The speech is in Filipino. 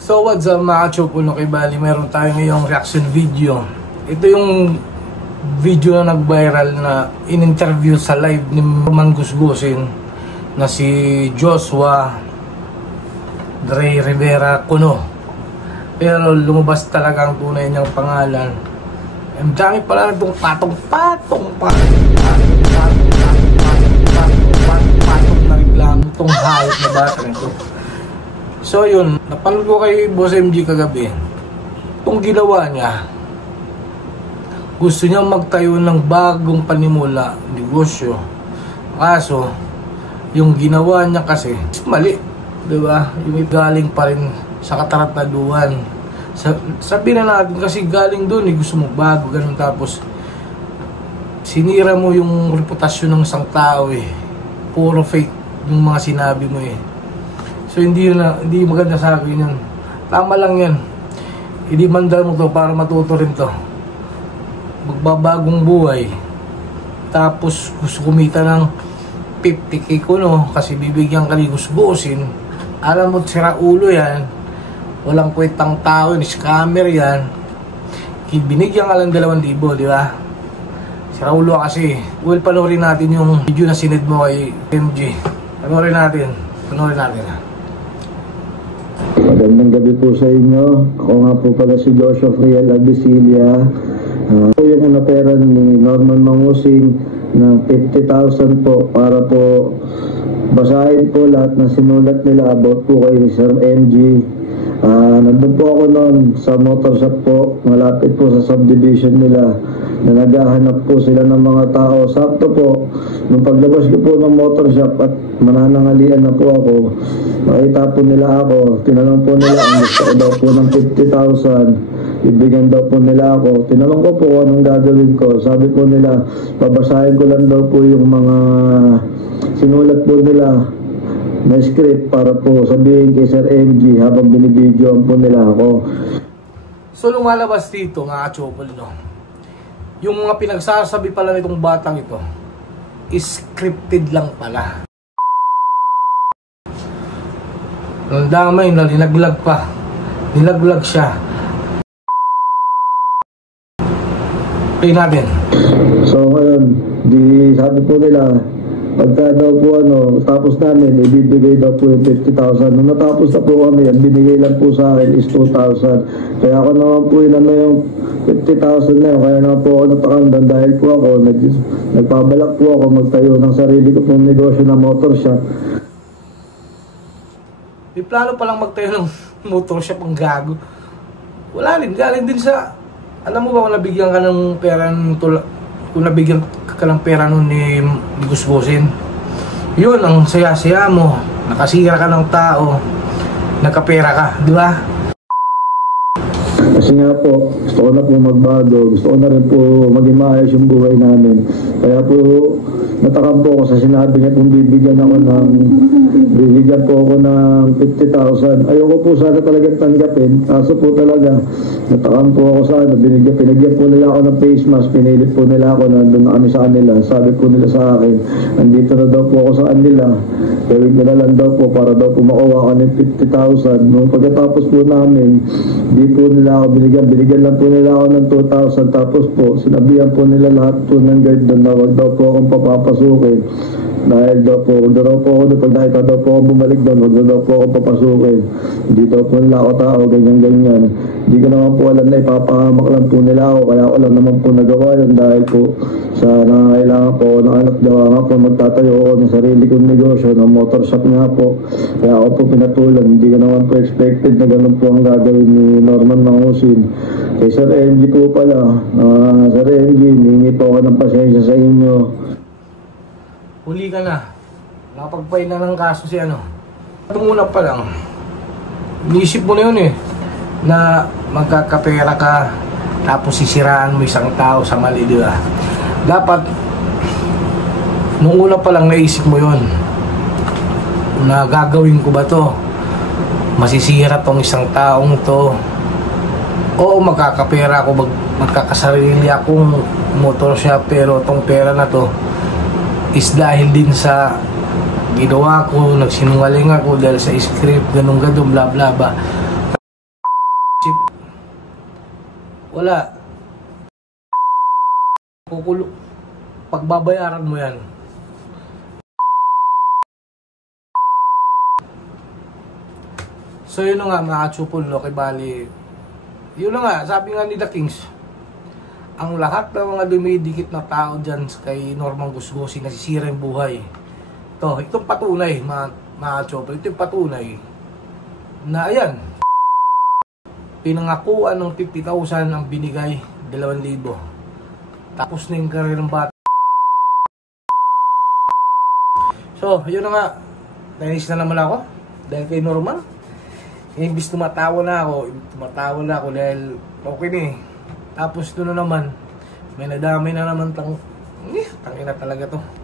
So what's up mga Chopuno kay Bali, meron tayo ngayong reaction video. Ito yung video na nag-viral na in-interview sa live ni Roman Gusgusin na si Joshua Dre Rivera Cuno. Pero lumabas talaga ang tunay niyang pangalan. Ang dami pala itong patong na reklamo itong hayop na bata nito. So yun, napanood ko kay Boss MG kagabi. Itong ginawa niya, gusto niya magtayo ng bagong panimula, negosyo. Kaso, yung ginawa niya kasi, mali. Diba? Yung galing pa rin sa katarataduhan. Sabihin na natin kasi galing doon, gusto mo bago, ganun. Tapos, sinira mo yung reputasyon ng isang tao Puro fake yung mga sinabi mo So hindi maganda sa akin yan. Tama lang yan. Idimanda mo to para matuto rin to. Magbabagong buhay. Tapos gusto kumita ng 50k ko kasi bibigyan ka ni Gusgusin. Alam mo, sira ulo yan. Walang kwentang tao, scammer yan. Binigyan ka lang 2,000, di ba? Sira ulo kasi. Well, panoorin natin yung video na sined mo kay MG. Panoorin natin Magandang gabi po sa inyo. Ako nga po pala si Joshua Friel Abisilia. Po yung pera ni Norman Mangusing ng 50,000 po para po basahin po lahat na sinulat nila about po kay Sir MG. Nandun po ako noon sa motor shop po, malapit po sa subdivision nila, na naghahanap po sila ng mga tao. Sakto po, nung paglabas ko po ng motor shop at mananangalian na po ako, makita po nila ako, tinanong po nila ang gusto ko daw po ng 50,000, ibigyan daw po nila ako. Tinanong ko po anong gagawin ko. Sabi po nila, babasahin ko lang daw po yung mga sinulat po nila na script para po sabihin kay Sir MG habang binibidyoan po nila ako. So lumalabas dito mga Chopol, yung mga pinagsasabi pala nitong batang ito scripted lang pala. Ang damay na linaglag pa. Nilaglag siya. Play natin. So ngayon, sabi po nila, pagka daw po tapos namin, ibibigay daw po yung 50,000. Nung natapos na po kami, ang binigay lang po sa akin is 2,000. Kaya ako naman po yung 50,000 na yun. Kaya naman po ako napakamdan dahil po ako, nagpabalak po ako magtayo ng sarili ko pong negosyo na motor shop. May plano palang magtayo ng motor shop ang gago. Wala rin, galing din sa, alam mo ba kung nabigyan ka ng pera kung nabigyan ka ng pera nun ni Gusgusin, yun ang saya-saya mo, nakasira ka ng tao, nagkapera ka, di ba? Kasi nga po, gusto ko na po magbago, gusto ko na rin po maging maayos yung buhay namin. Kaya po, natakam po ako sa sinabi niya kung bibigyan po ako ng 50,000. Ayoko po sana talagang tanggapin. Kaso po talaga, natakam po ako sa pinagyan po nila ako ng face mask, pinilit po nila ako, nandun na kami sa kanila. Sabi po nila sa akin, andito na daw po ako sa kanila. Gawin ko na lang daw po para daw po makuha ko ng 50,000. Nung pagkatapos po namin, di po nila ako binigyan lang po nila ako ng 2,000. Tapos po, sinabihan po nila lahat po ng guard doon na wag daw po akong papapasukin. Dahil daw po, pag nakita daw po ako bumalik doon, wag daw po akong papasukin. Hindi daw po nila ako tao, ganyan. Hindi ko naman po alam na ipapahamak lang po nila ako. Kaya ako lang naman po nagawa yun dahil po sa nangangailangan po ng anak gawa nga po magtatayo ako ng sarili kong negosyo ng motor shop nga po. Kaya ako po pinatulan. Hindi ko naman po expected na ganun po ang gagawin ni Norman Mangusing. Kay Sir MG po pala, Sir MG, hihingi po ako ng pasensya sa inyo. Huli ka na. Nakapag-file na ng kaso si Itong una pa lang, inisip mo na yun na magkakapera ka tapos sisiraan mo isang tao sa mali, di ba? Dapat nung una pa lang naisip mo yun na gagawin ko ba to, masisira tong isang taong to, o magkakapera ako, magkakasarili akong motor shop, pero tong pera na to is dahil din sa ginawa ko, nagsinungaling ako dahil sa script, ganun bla bla bla. wala. Pagbabayaran mo yan. So yun nga mga katsupol, no, kay bali. Yun nga, sabi nga ni The Kings, ang lahat ng mga dumidikit na tao dyan kay Norman Gusgusi, nasisira yung buhay. Itong patunay, mga katsupol, ito yung patunay na ayan, pinangakuan ng 50,000 ang binigay, 2,000. Tapos na yung karir ng bata. So, yun na nga, nainis na naman ako dahil kay Norman. Imbis tumatawa na ako dahil okay na eh. Tapos doon na naman, may nadamay na naman tangina talaga to.